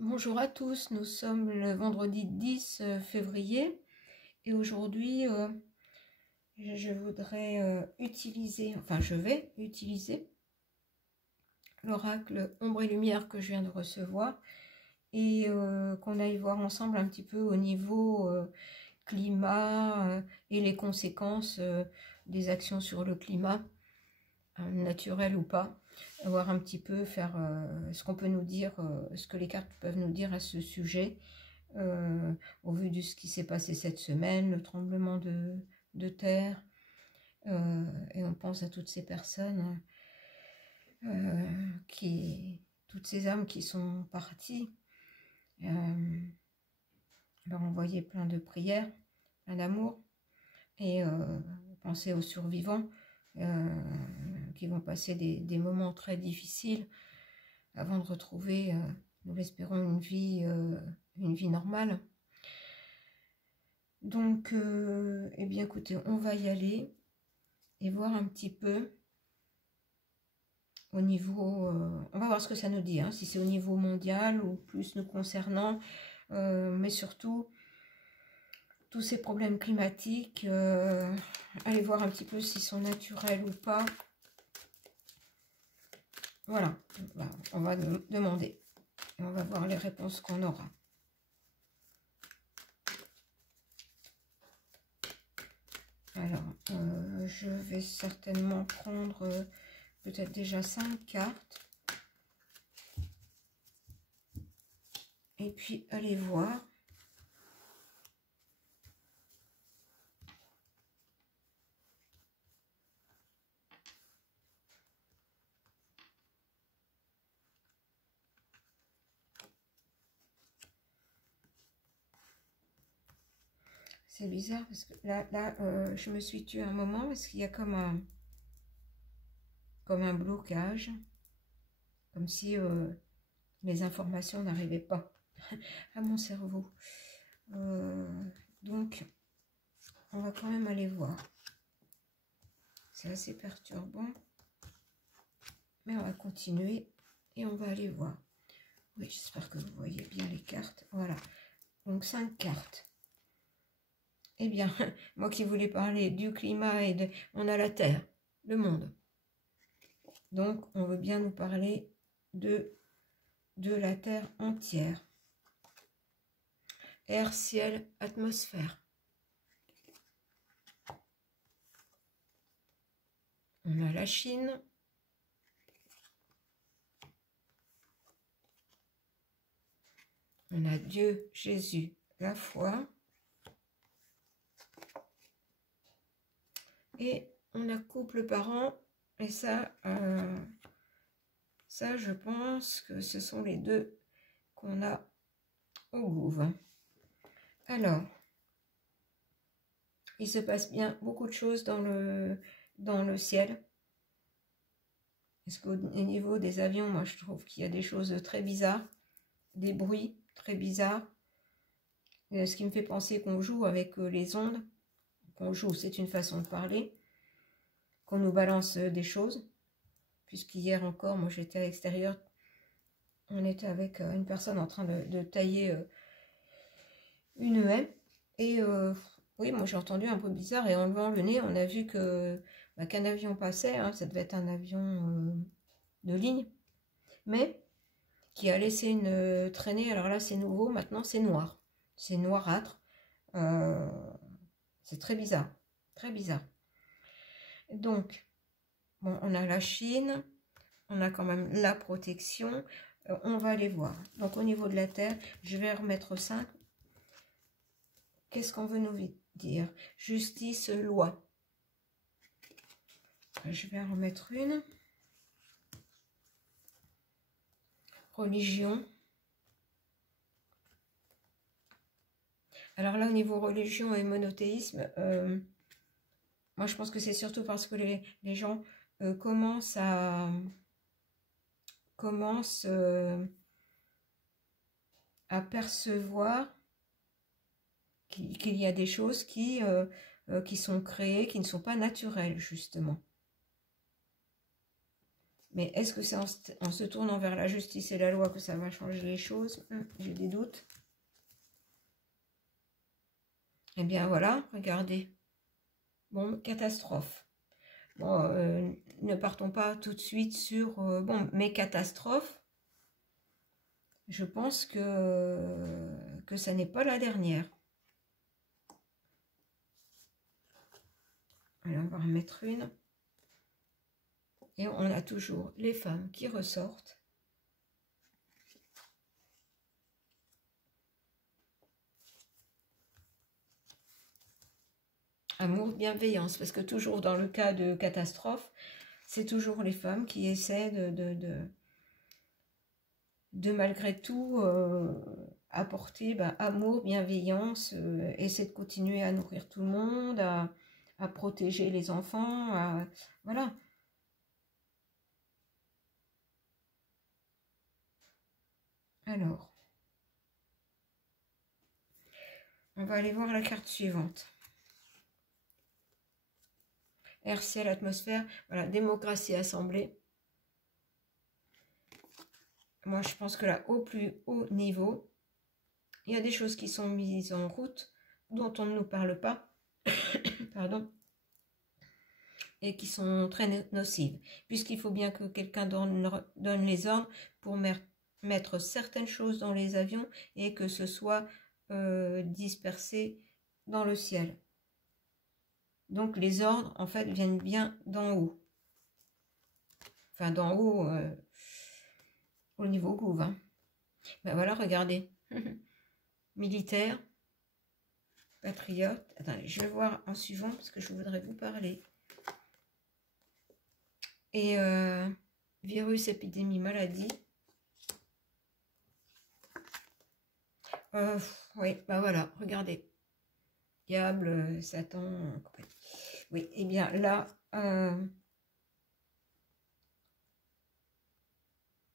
Bonjour à tous, nous sommes le vendredi 10 février et aujourd'hui je voudrais je vais utiliser l'oracle Ombre et Lumière que je viens de recevoir et qu'on aille voir ensemble un petit peu au niveau climat et les conséquences des actions sur le climat, naturel ou pas. Voir un petit peu, faire ce qu'on peut nous dire, ce que les cartes peuvent nous dire à ce sujet, au vu de ce qui s'est passé cette semaine, le tremblement de terre, et on pense à toutes ces personnes, toutes ces âmes qui sont parties, leur envoyer plein de prières, plein d'amour, et penser aux survivants, qui vont passer des moments très difficiles avant de retrouver, nous l'espérons, une vie normale. Donc, eh bien écoutez, on va y aller et voir un petit peu au niveau, on va voir ce que ça nous dit, hein, si c'est au niveau mondial ou plus nous concernant, mais surtout tous ces problèmes climatiques, allez voir un petit peu s'ils sont naturels ou pas. Voilà, on va demander et on va voir les réponses qu'on aura. Alors, je vais certainement prendre peut-être déjà 5 cartes. Et puis, allez voir. C'est bizarre parce que là je me suis tuée un moment parce qu'il y a comme un blocage. Comme si les informations n'arrivaient pas à mon cerveau. Donc, on va quand même aller voir. C'est assez perturbant. Mais on va continuer et on va aller voir. Oui, j'espère que vous voyez bien les cartes. Voilà. Donc, 5 cartes. Eh bien, moi qui voulais parler du climat et de... On a la Terre, le monde. Donc, on veut bien nous parler de la Terre entière. Air, ciel, atmosphère. On a la Chine. On a Dieu, Jésus, la foi. Et on a couple, parents. Et ça, je pense que ce sont les deux qu'on a au Gouv. Alors, il se passe bien beaucoup de choses dans le ciel. Parce qu'au niveau des avions, moi je trouve qu'il y a des choses très bizarres, des bruits très bizarres. Ce qui me fait penser qu'on joue avec les ondes. Qu'on joue, c'est une façon de parler. Qu'on nous balance des choses. Puisqu'hier encore, moi j'étais à l'extérieur, on était avec une personne en train de tailler une haie. Et oui, moi j'ai entendu un bruit bizarre et en levant le nez, on a vu qu'un avion passait, hein, ça devait être un avion de ligne, mais qui a laissé une traînée. Alors là c'est nouveau, maintenant c'est noir, c'est noirâtre, c'est très bizarre, très bizarre. Donc, bon, on a la Chine, on a quand même la protection, on va aller voir. Donc au niveau de la Terre, je vais remettre 5. Qu'est-ce qu'on veut nous dire? Justice, loi. Je vais en remettre une. Religion. Alors là, au niveau religion et monothéisme, moi je pense que c'est surtout parce que les gens commencent à percevoir qu'il y a des choses qui sont créées, qui ne sont pas naturelles, justement. Mais est-ce que c'est en se tournant vers la justice et la loi que ça va changer les choses? J'ai des doutes. Eh bien voilà, regardez. Bon, catastrophe. Bon, ne partons pas tout de suite sur... bon, mes catastrophes, je pense que ça n'est pas la dernière. Allez, on va en remettre une. Et on a toujours les femmes qui ressortent. Amour, bienveillance, parce que toujours dans le cas de catastrophe, c'est toujours les femmes qui essaient de malgré tout apporter amour, bienveillance, essayer de continuer à nourrir tout le monde, à protéger les enfants, voilà. Alors, on va aller voir la carte suivante. Air, ciel, atmosphère, voilà, démocratie, assemblée. Moi, je pense que là, au plus haut niveau, il y a des choses qui sont mises en route, dont on ne nous parle pas, pardon, et qui sont très nocives, puisqu'il faut bien que quelqu'un donne les ordres pour mettre certaines choses dans les avions et que ce soit dispersé dans le ciel. Donc les ordres, en fait, viennent bien d'en haut. Enfin, d'en haut, au niveau gouv. Hein. Ben voilà, regardez. Militaire, patriote. Attendez, je vais voir en suivant parce que je voudrais vous parler. Et virus, épidémie, maladie. Oui, ben voilà, regardez. Diable, Satan, compagnie. Oui, et bien là,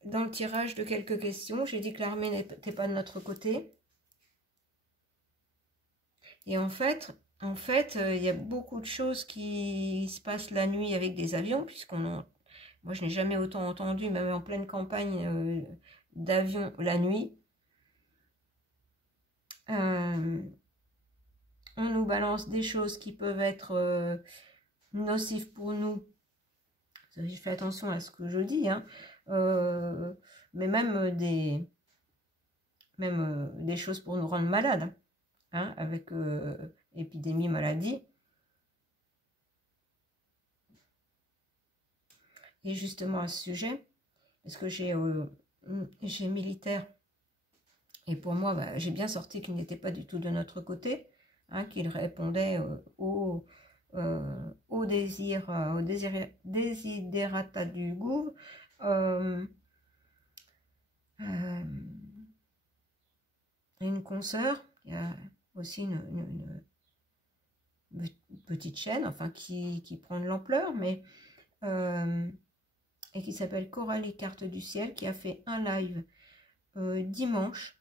dans le tirage de quelques questions, j'ai dit que l'armée n'était pas de notre côté. Et en fait, il y a beaucoup de choses qui se passent la nuit avec des avions, moi je n'ai jamais autant entendu, même en pleine campagne, d'avions la nuit. On nous balance des choses qui peuvent être nocives pour nous. Je fais attention à ce que je dis, hein. Mais même des choses pour nous rendre malades, hein, avec épidémie, maladie. Et justement à ce sujet, parce que j'ai militaire, et pour moi, j'ai bien sorti qu'il n'était pas du tout de notre côté, hein, qu'il répondait aux desiderata du gouv. Une consoeur, qui a aussi une petite chaîne, enfin qui prend de l'ampleur, mais et qui s'appelle Coralie Carte du Ciel, qui a fait un live dimanche.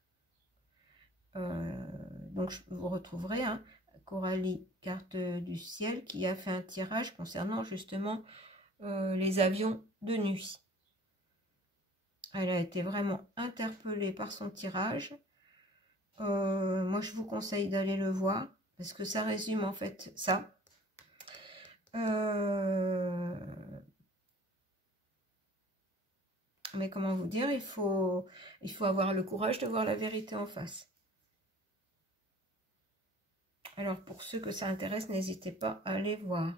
Donc vous retrouverez hein, Coralie Carte du Ciel qui a fait un tirage concernant justement les avions de nuit. Elle a été vraiment interpellée par son tirage. Moi je vous conseille d'aller le voir parce que ça résume en fait ça. Mais comment vous dire, il faut avoir le courage de voir la vérité en face. Alors pour ceux que ça intéresse, n'hésitez pas à aller voir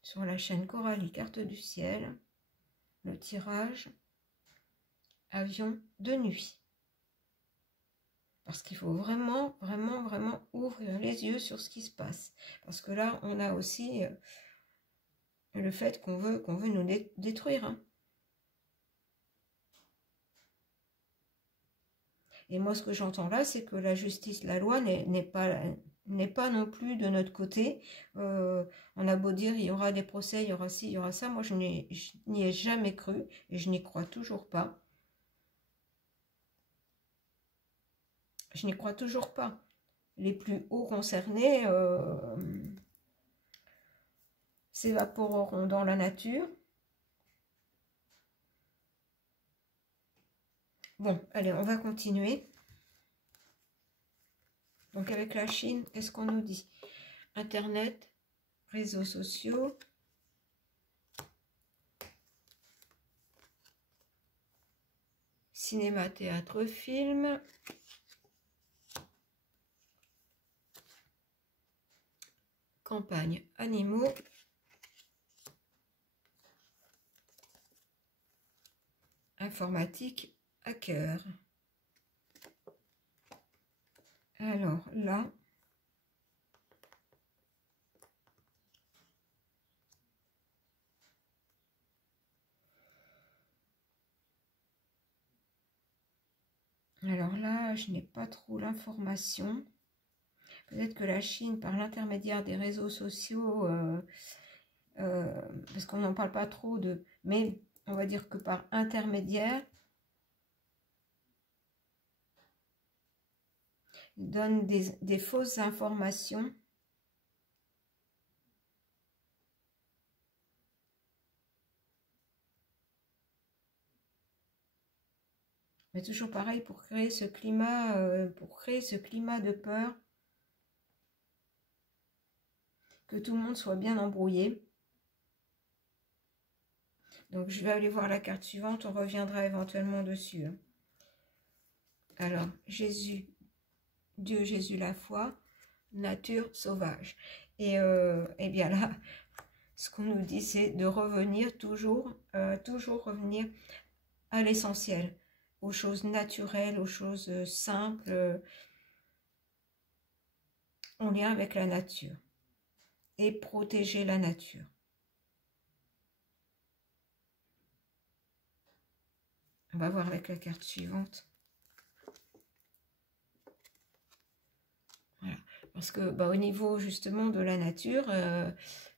sur la chaîne Coralie Carte du Ciel le tirage avion de nuit. Parce qu'il faut vraiment, vraiment, vraiment ouvrir les yeux sur ce qui se passe. Parce que là, on a aussi le fait qu'on veut nous détruire. Hein. Et moi, ce que j'entends là, c'est que la justice, la loi n'est pas non plus de notre côté. On a beau dire, il y aura des procès, il y aura ci, il y aura ça. Moi, je n'y ai jamais cru et je n'y crois toujours pas. Je n'y crois toujours pas. Les plus hauts concernés s'évaporeront dans la nature. Bon, allez, on va continuer. Donc avec la Chine, qu'est-ce qu'on nous dit? Internet, réseaux sociaux, cinéma, théâtre, film, campagne, animaux, informatique, hacker. Alors là, je n'ai pas trop l'information. Peut-être que la Chine, par l'intermédiaire des réseaux sociaux, parce qu'on n'en parle pas trop de, mais on va dire que par intermédiaire, donne des fausses informations. Mais toujours pareil, pour créer ce climat de peur, que tout le monde soit bien embrouillé. Donc je vais aller voir la carte suivante, on reviendra éventuellement dessus. Alors, Jésus, Dieu, Jésus, la foi, nature, sauvage. Et bien là, ce qu'on nous dit, c'est de revenir toujours revenir à l'essentiel, aux choses naturelles, aux choses simples, en lien avec la nature, et protéger la nature. On va voir avec la carte suivante. Voilà. Parce que au niveau justement de la nature,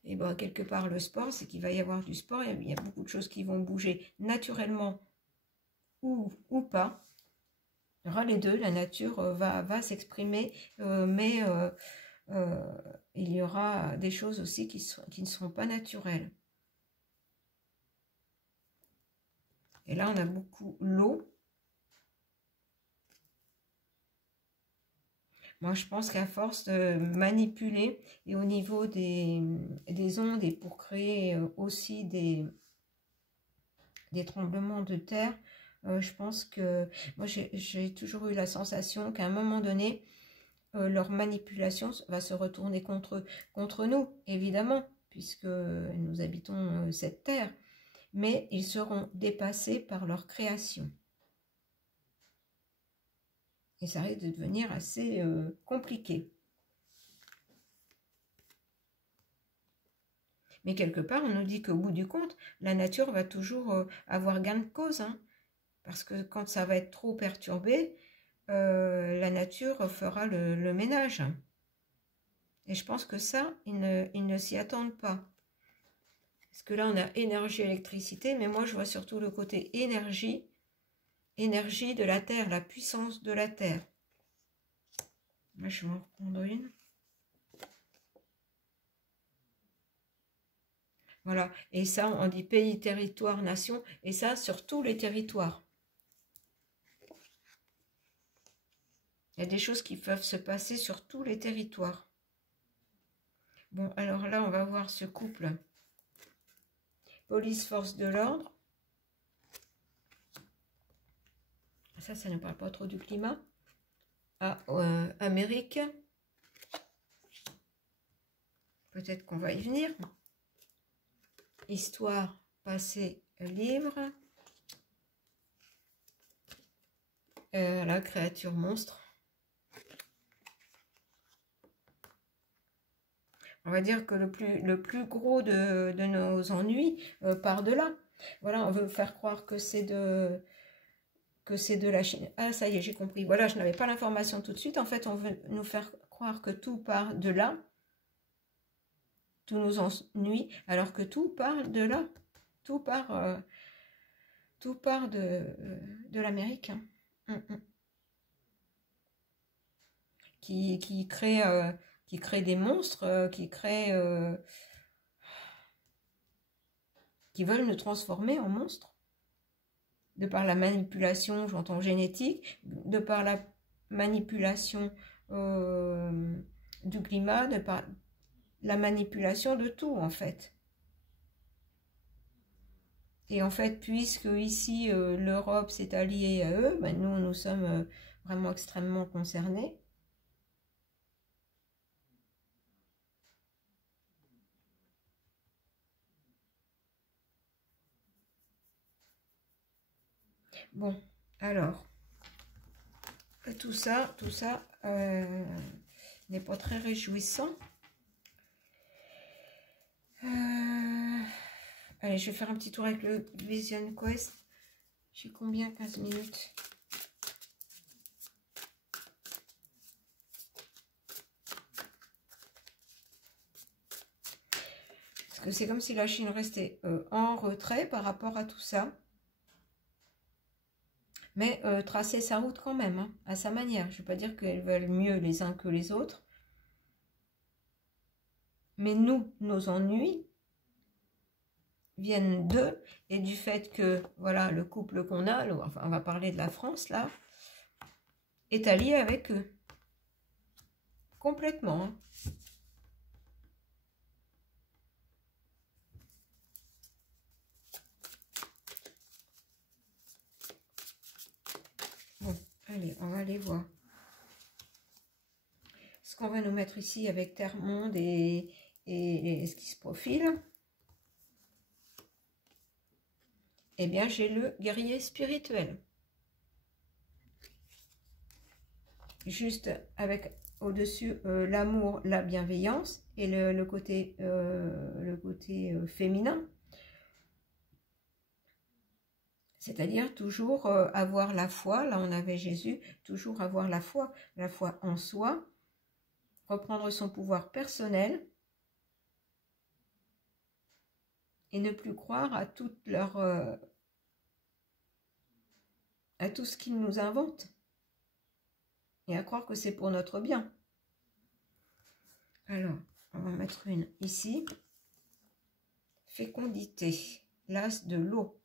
et quelque part le sport, c'est qu'il va y avoir du sport, il y a beaucoup de choses qui vont bouger naturellement ou pas. Il y aura les deux, la nature va s'exprimer, mais il y aura des choses aussi qui ne seront pas naturelles. Et là, on a beaucoup l'eau. Moi, je pense qu'à force de manipuler, et au niveau des ondes, et pour créer aussi des tremblements de terre, je pense que moi, j'ai toujours eu la sensation qu'à un moment donné, leur manipulation va se retourner contre nous, évidemment, puisque nous habitons cette terre, mais ils seront dépassés par leur création. Et ça risque de devenir assez compliqué. Mais quelque part, on nous dit qu'au bout du compte, la nature va toujours avoir gain de cause. Hein, parce que quand ça va être trop perturbé, la nature fera le ménage. Et je pense que ça, ils ne s'y attendent pas. Parce que là, on a énergie, électricité, mais moi, je vois surtout le côté énergie de la Terre, la puissance de la Terre. Là, je vais en reprendre une. Voilà, et ça, on dit pays, territoire, nation, et ça, sur tous les territoires. Il y a des choses qui peuvent se passer sur tous les territoires. Bon, alors là, on va voir ce couple. Police, force de l'ordre. Ça ne parle pas trop du climat. Ah, Amérique. Peut-être qu'on va y venir. Histoire, passé, livre. La créature monstre. On va dire que le plus gros de nos ennuis part de là. Voilà, on veut faire croire que c'est de la Chine. Ah, ça y est, j'ai compris. Voilà, je n'avais pas l'information tout de suite. En fait, on veut nous faire croire que tout part de là. Tous nos ennuis, alors que tout part de là. Tout part de l'Amérique. Hein. Qui crée des monstres, qui veulent nous transformer en monstres. de par la manipulation, j'entends génétique, de par la manipulation du climat, de par la manipulation de tout en fait. Et en fait, puisque ici l'Europe s'est alliée à eux, ben, nous sommes vraiment extrêmement concernés. Bon, alors, tout ça n'est pas très réjouissant. Allez, je vais faire un petit tour avec le Vision Quest. J'ai combien? 15 minutes. Parce que c'est comme si la Chine restait en retrait par rapport à tout ça. Mais tracer sa route quand même, hein, à sa manière. Je ne veux pas dire qu'elles veulent mieux les uns que les autres. Mais nous, nos ennuis viennent d'eux et du fait que, voilà, le couple qu'on a, enfin, on va parler de la France, là, est allié avec eux. Complètement. Hein. Bon, allez, on va aller voir. Ce qu'on va nous mettre ici avec Terre-Monde et ce qui se profile. Eh bien, j'ai le guerrier spirituel. Juste avec au-dessus l'amour, la bienveillance et le côté féminin. C'est-à-dire toujours avoir la foi, là on avait Jésus, toujours avoir la foi en soi, reprendre son pouvoir personnel et ne plus croire à toute leur à tout ce qu'ils nous inventent et à croire que c'est pour notre bien. Alors, on va mettre une ici. Fécondité, l'as de l'eau.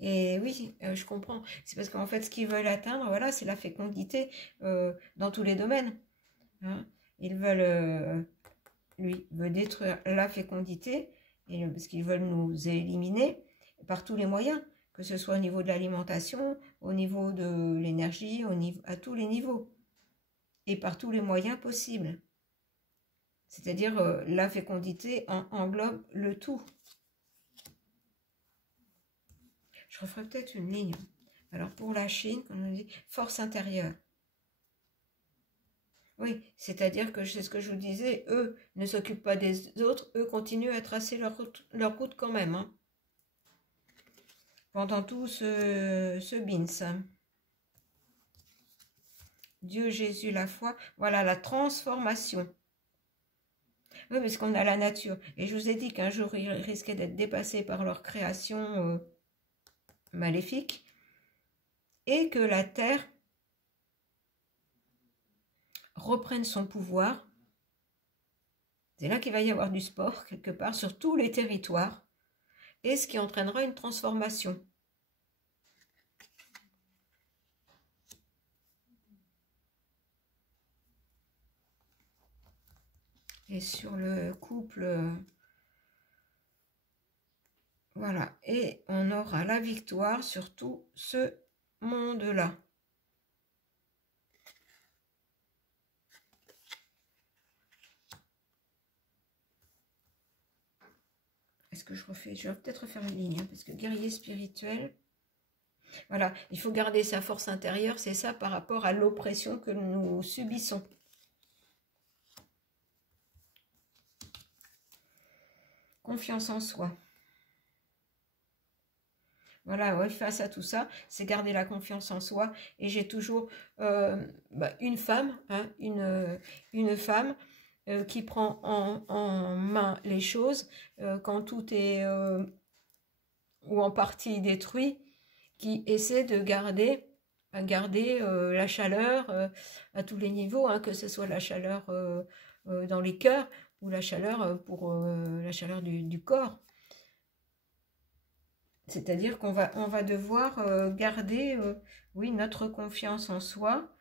Et oui, je comprends. C'est parce qu'en fait, ce qu'ils veulent atteindre, voilà, c'est la fécondité dans tous les domaines. Hein. Ils veulent, lui, veut détruire la fécondité, et, parce qu'ils veulent nous éliminer par tous les moyens, que ce soit au niveau de l'alimentation, au niveau de l'énergie, à tous les niveaux, et par tous les moyens possibles. C'est-à-dire, la fécondité englobe le tout. Je referai peut-être une ligne. Alors pour la Chine, comme on dit, force intérieure. Oui, c'est-à-dire que c'est ce que je vous disais, eux ne s'occupent pas des autres, eux continuent à tracer leur route quand même. Hein. Pendant tout ce bins. Dieu, Jésus, la foi, voilà la transformation. Oui, parce qu'on a la nature. Et je vous ai dit qu'un jour, ils risquaient d'être dépassés par leur création maléfique et que la terre reprenne son pouvoir. C'est là qu'il va y avoir du sport quelque part sur tous les territoires et ce qui entraînera une transformation. Et sur le couple, voilà, et on aura la victoire sur tout ce monde-là. Est-ce que je refais? Je vais peut-être refaire une ligne, hein, parce que guerrier spirituel, voilà, il faut garder sa force intérieure, c'est ça par rapport à l'oppression que nous subissons. Confiance en soi. Voilà, ouais, face à tout ça, c'est garder la confiance en soi. Et j'ai toujours une femme, hein, une femme qui prend en main les choses quand tout est ou en partie détruit, qui essaie de garder la chaleur à tous les niveaux, hein, que ce soit la chaleur dans les cœurs ou la chaleur pour la chaleur du corps. C'est-à-dire qu'on va devoir garder, oui, notre confiance en soi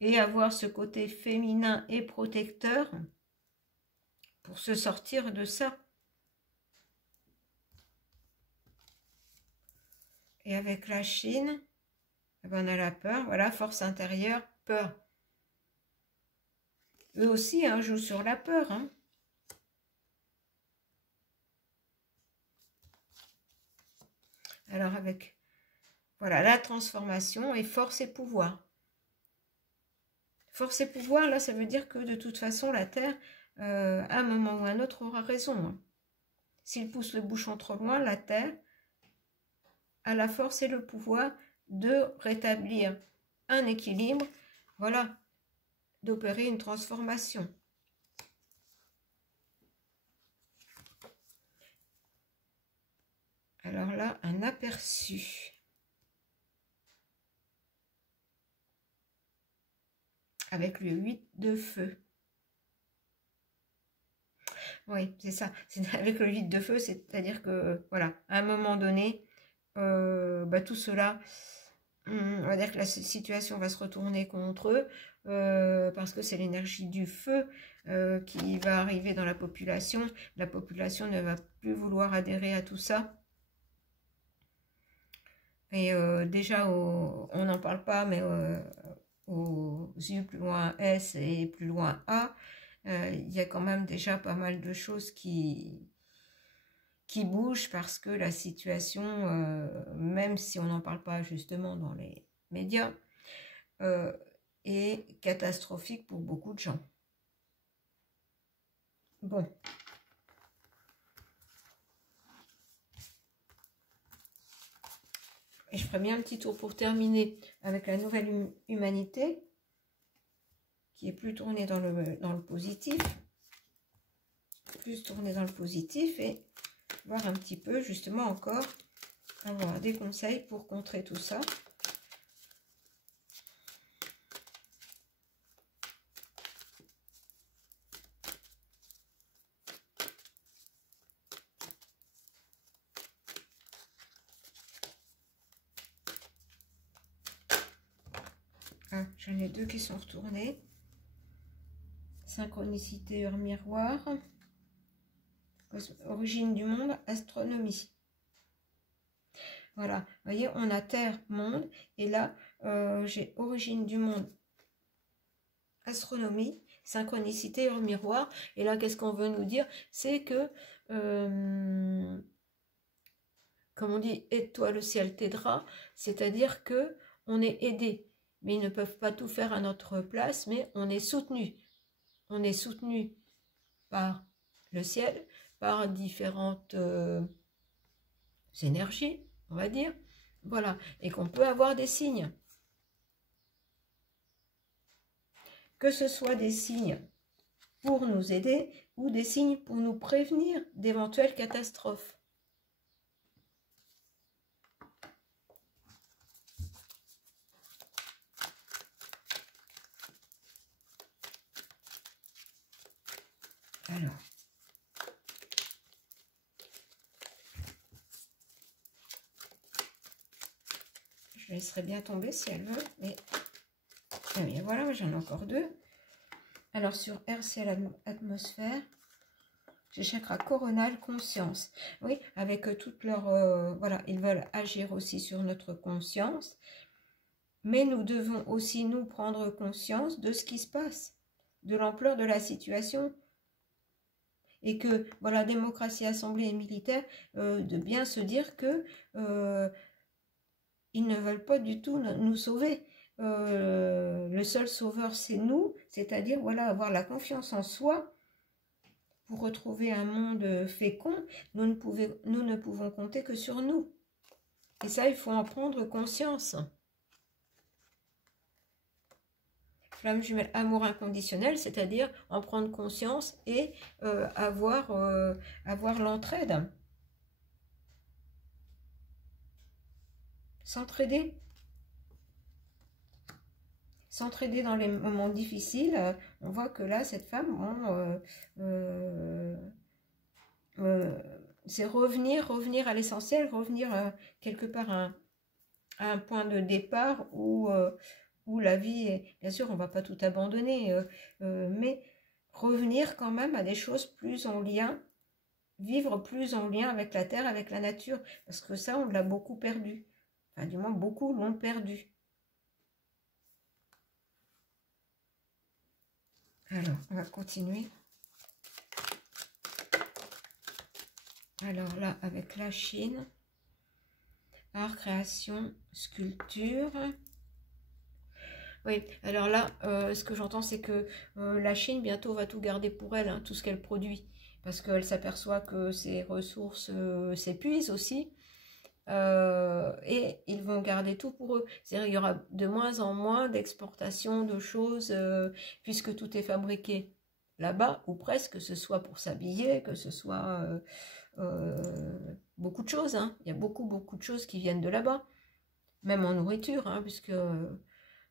et avoir ce côté féminin et protecteur pour se sortir de ça. Et avec la Chine, eh ben, on a la peur, voilà, force intérieure, peur. Eux aussi hein, jouent sur la peur. Hein. Alors avec, voilà, la transformation et force et pouvoir. Force et pouvoir, là, ça veut dire que de toute façon, la Terre, à un moment ou à un autre, aura raison. Hein. S'il pousse le bouchon trop loin, la Terre a la force et le pouvoir de rétablir un équilibre, voilà, d'opérer une transformation. Alors là, un aperçu. Avec le 8 de feu. Oui, c'est ça. Avec le 8 de feu, c'est-à-dire que, voilà, à un moment donné, tout cela, on va dire que la situation va se retourner contre eux, parce que c'est l'énergie du feu qui va arriver dans la population. La population ne va plus vouloir adhérer à tout ça. Et déjà, on n'en parle pas, mais aux U plus loin S et plus loin A, il y a quand même déjà pas mal de choses qui bougent parce que la situation, même si on n'en parle pas justement dans les médias, est catastrophique pour beaucoup de gens. Bon. Et je ferai bien un petit tour pour terminer avec la nouvelle humanité, qui est plus tournée dans le positif, plus tournée dans le positif, et voir un petit peu, justement, encore, avoir des conseils pour contrer tout ça. Ah, j'en ai deux qui sont retournés. Synchronicité hors miroir. Origine du monde, astronomie. Voilà, vous voyez, on a Terre, monde, et là, j'ai origine du monde, astronomie, synchronicité hors miroir. Et là, qu'est-ce qu'on veut nous dire? C'est que, comme on dit, aide-toi, le ciel t'aidera, c'est-à-dire que on est aidé. Mais ils ne peuvent pas tout faire à notre place, mais on est soutenu. On est soutenu par le ciel, par différentes énergies, on va dire. Voilà, et qu'on peut avoir des signes. Que ce soit des signes pour nous aider ou des signes pour nous prévenir d'éventuelles catastrophes. Alors, je laisserai bien tomber si elle veut, mais bien voilà, j'en ai encore deux. Alors sur air, ciel, atmosphère, j'ai chakra coronal, conscience. Oui, avec toute leur... voilà, ils veulent agir aussi sur notre conscience, mais nous devons aussi nous prendre conscience de ce qui se passe, de l'ampleur de la situation. Et que, voilà, démocratie, assemblée et militaire, de bien se dire que ils ne veulent pas du tout nous sauver. Le seul sauveur, c'est nous, c'est-à-dire, voilà, avoir la confiance en soi pour retrouver un monde fécond. Nous ne pouvons compter que sur nous. Et ça, il faut en prendre conscience. Flamme jumelle, amour inconditionnel, c'est-à-dire en prendre conscience et avoir l'entraide. S'entraider. S'entraider dans les moments difficiles. On voit que là, cette femme, c'est revenir à l'essentiel, revenir quelque part à un point de départ où la vie est... Bien sûr, on ne va pas tout abandonner, mais revenir quand même à des choses plus en lien, vivre plus en lien avec la terre, avec la nature, parce que ça, on l'a beaucoup perdu. Enfin, du moins, beaucoup l'ont perdu. Alors, on va continuer. Alors là, avec la Chine, art, création, sculpture. Oui, alors là, ce que j'entends, c'est que la Chine, bientôt, va tout garder pour elle, hein, tout ce qu'elle produit. Parce qu'elle s'aperçoit que ses ressources s'épuisent aussi. Et ils vont garder tout pour eux. C'est-à-dire qu'il y aura de moins en moins d'exportation de choses, puisque tout est fabriqué là-bas, ou presque, que ce soit pour s'habiller, que ce soit beaucoup de choses. Hein. Il y a beaucoup de choses qui viennent de là-bas. Même en nourriture, hein, puisque...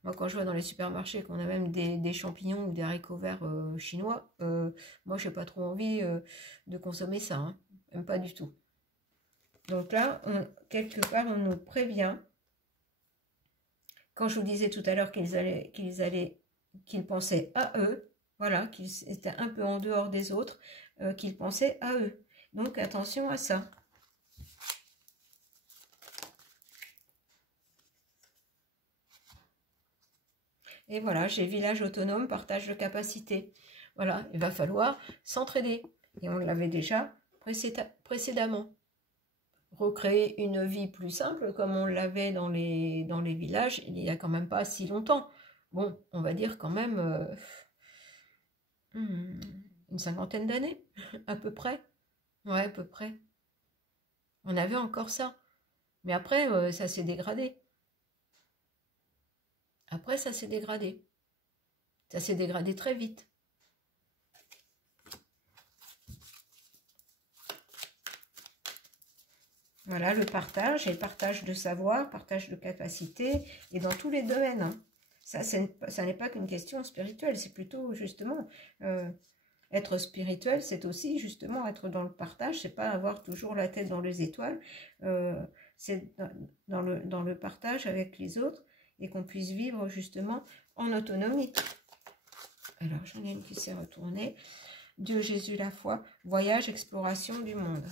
moi, quand je vois dans les supermarchés qu'on a même des champignons ou des haricots verts chinois, moi, je n'ai pas trop envie de consommer ça. Hein. Même pas du tout. Donc là, quelque part, on nous prévient. Quand je vous disais tout à l'heure qu'ils pensaient à eux, voilà, qu'ils étaient un peu en dehors des autres, qu'ils pensaient à eux. Donc, attention à ça. Et voilà, j'ai village autonome, partage de capacité. Voilà, il va falloir s'entraider. Et on l'avait déjà précédemment. Recréer une vie plus simple, comme on l'avait dans les villages, il n'y a quand même pas si longtemps. Bon, on va dire quand même une cinquantaine d'années, à peu près. Ouais, à peu près. On avait encore ça. Mais après, ça s'est dégradé. Après, ça s'est dégradé. Ça s'est dégradé très vite. Voilà, le partage, et le partage de savoir, partage de capacité, et dans tous les domaines. Hein. Ça n'est pas qu'une question spirituelle, c'est plutôt justement... être spirituel, c'est aussi justement être dans le partage, c'est pas avoir toujours la tête dans les étoiles, c'est dans le partage avec les autres, et qu'on puisse vivre justement en autonomie. Alors, j'en ai une qui s'est retournée. Dieu, Jésus, la foi, voyage, exploration du monde.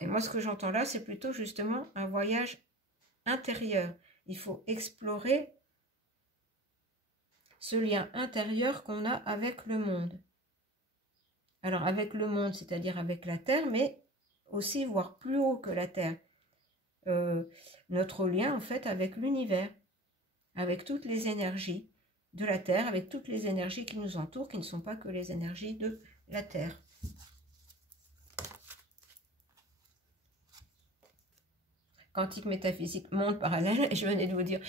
Et moi, ce que j'entends là, c'est plutôt justement un voyage intérieur. Il faut explorer ce lien intérieur qu'on a avec le monde. Alors, avec le monde, c'est-à-dire avec la Terre, mais aussi voir plus haut que la Terre. Notre lien, en fait, avec l'univers, avec toutes les énergies de la Terre, avec toutes les énergies qui nous entourent, qui ne sont pas que les énergies de la Terre. Quantique, métaphysique, monde parallèle, et je venais de vous dire,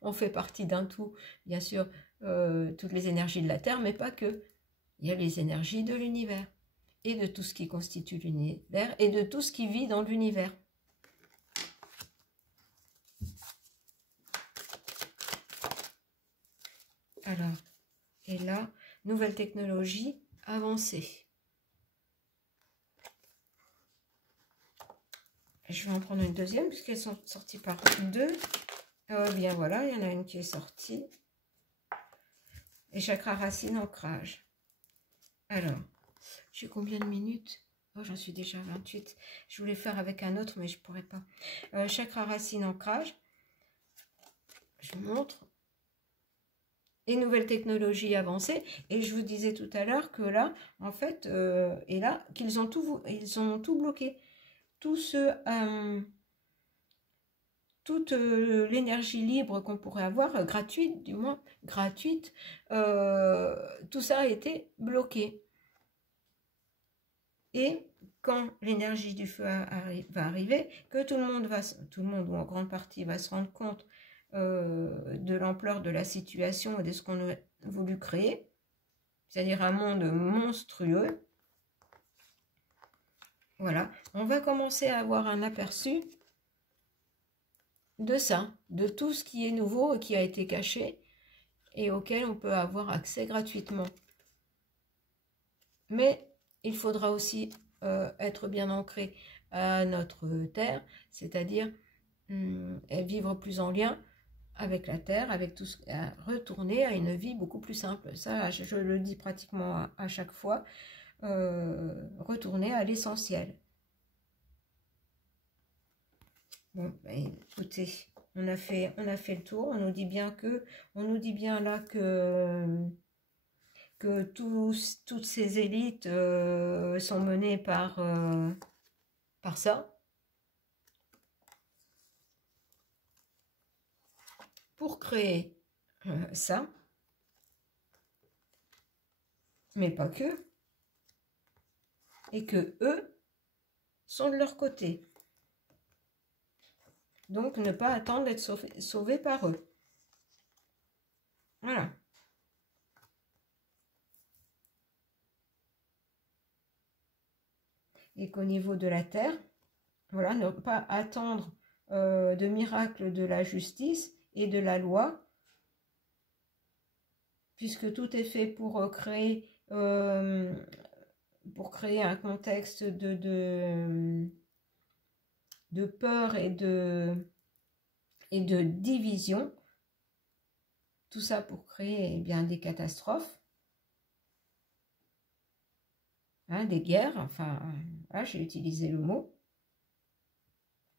on fait partie d'un tout, bien sûr, toutes les énergies de la Terre, mais pas que. Il y a les énergies de l'univers, et de tout ce qui constitue l'univers, et de tout ce qui vit dans l'univers. Alors, et là, nouvelle technologie avancée. Je vais en prendre une deuxième, puisqu'elles sont sorties par deux. Bien voilà, il y en a une qui est sortie. Et chakra racine ancrage. Alors, j'ai combien de minutes? Oh, j'en suis déjà à 28. Je voulais faire avec un autre, mais je ne pourrais pas. Chakra racine ancrage. Je vous montre. Et nouvelles technologies avancées. Et je vous disais tout à l'heure que là, en fait, et là, qu'ils ont tout bloqué. Toute l'énergie libre qu'on pourrait avoir, gratuite du moins, gratuite, tout ça a été bloqué. Et quand l'énergie du feu va arriver, que tout le monde ou en grande partie va se rendre compte de l'ampleur de la situation et de ce qu'on a voulu créer, c'est-à-dire un monde monstrueux, voilà, on va commencer à avoir un aperçu de ça, de tout ce qui est nouveau et qui a été caché et auquel on peut avoir accès gratuitement. Mais il faudra aussi être bien ancré à notre terre, c'est-à-dire vivre plus en lien avec la terre, avec tout retourner à une vie beaucoup plus simple. Ça, je le dis pratiquement à chaque fois, retourner à l'essentiel. Bon, ben, écoutez, on a fait le tour. On nous dit bien là que toutes ces élites sont menées par ça, pour créer ça, mais pas que, et que eux sont de leur côté. Donc, ne pas attendre d'être sauvé par eux. Voilà. Et qu'au niveau de la terre, voilà, ne pas attendre de miracles de la justice et de la loi, puisque tout est fait pour créer un contexte de peur et de division. Tout ça pour créer bien des catastrophes, hein, des guerres, enfin, là j'ai utilisé le mot.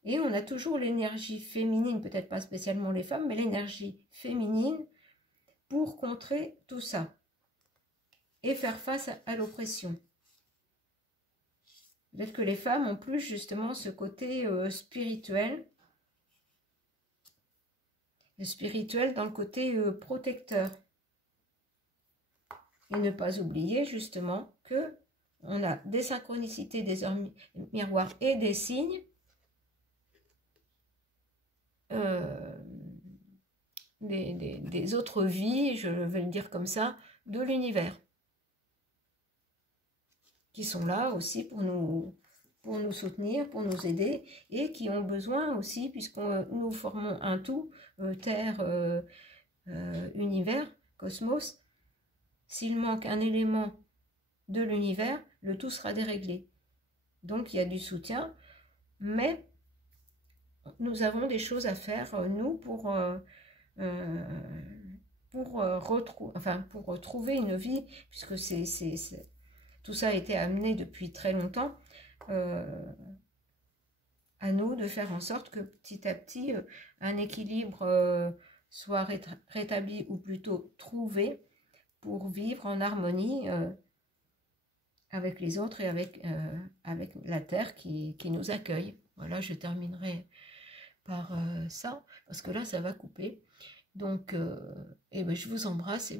Et on a toujours l'énergie féminine, peut-être pas spécialement les femmes, mais l'énergie féminine pour contrer tout ça et faire face à l'oppression. Peut-être que les femmes ont plus justement ce côté spirituel dans le côté protecteur. Et ne pas oublier justement que on a des synchronicités, des heures miroirs et des signes des autres vies, je vais le dire comme ça, de l'univers, qui sont là aussi pour nous soutenir, pour nous aider, et qui ont besoin aussi, puisqu'on nous formons un tout, Terre, univers, cosmos. S'il manque un élément de l'univers, le tout sera déréglé. Donc il y a du soutien, mais nous avons des choses à faire, nous, pour retrouver une vie, puisque tout ça a été amené depuis très longtemps, à nous de faire en sorte que petit à petit, un équilibre soit rétabli, ou plutôt trouvé, pour vivre en harmonie avec les autres et avec la terre qui nous accueille. Voilà, je terminerai par ça, parce que là, ça va couper. Donc, je vous embrasse et